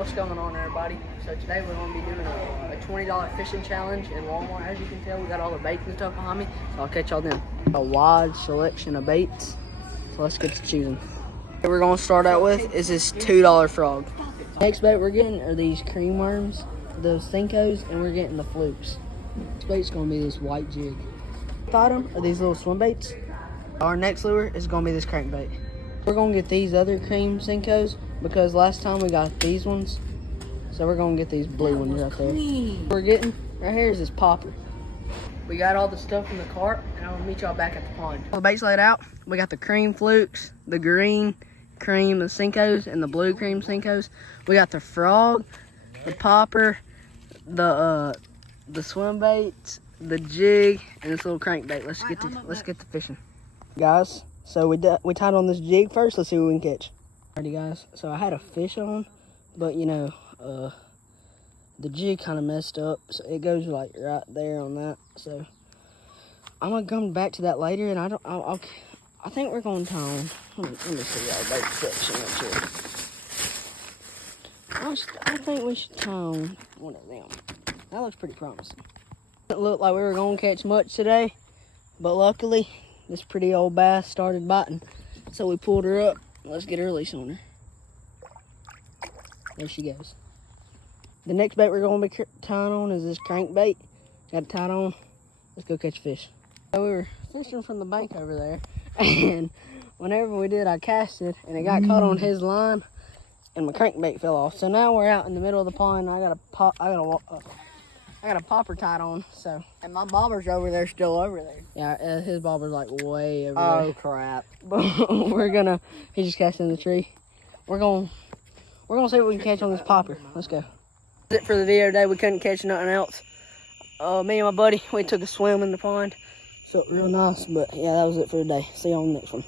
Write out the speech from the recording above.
What's going on, everybody? So today we're going to be doing a $20 fishing challenge in Walmart. As you can tell, we got all the baits and stuff behind me, so I'll catch y'all then. A wide selection of baits, so let's get to choosing. What we're going to start out with is this $2 frog. Next bait we're getting are these cream worms, those Thinkos, and we're getting the flukes. This bait's going to be this white jig. Bottom are these little swim baits. Our next lure is going to be this crankbait. We're going to get these other cream Thinkos because last time we got these ones. So we're going to get these blue ones right there. What we're getting right here is this popper. We got all the stuff in the cart, and I'm going to meet y'all back at the pond. All the baits laid out. We got the cream flukes, the green cream the Thinkos, and the blue cream Thinkos. We got the frog, the popper, the swim baits, the jig, and this little crankbait. Let's get to fishing, guys. So we tied on this jig first. Let's see what we can catch. Alrighty, guys. So I had a fish on, but you know, the jig kind of messed up, so it goes like right there on that. So I'm gonna come back to that later, and I think we're going to tie on. Let me see our bait section right here. I think we should tie on one of them. That looks pretty promising. It looked like we were gonna catch much today, but luckily this pretty old bass started biting, so we pulled her up. Let's get her release on her. There she goes. The next bait we're going to be tying on is this crankbait. Got it tied on. Let's go catch fish. So we were fishing from the bank over there, and whenever we did, I cast it, and it got caught on his line, and my crankbait fell off. So now we're out in the middle of the pond. And I got a popper tied on. So, and my bobber's over there, still over there. Yeah, his bobber's like way over there. Oh crap! But he's just casting in the tree. We're gonna see what we can catch on this popper. Let's go. That's it for the video today. We couldn't catch nothing else. Me and my buddy, we took a swim in the pond. Felt real nice, but yeah, that was it for today. See you on the next one.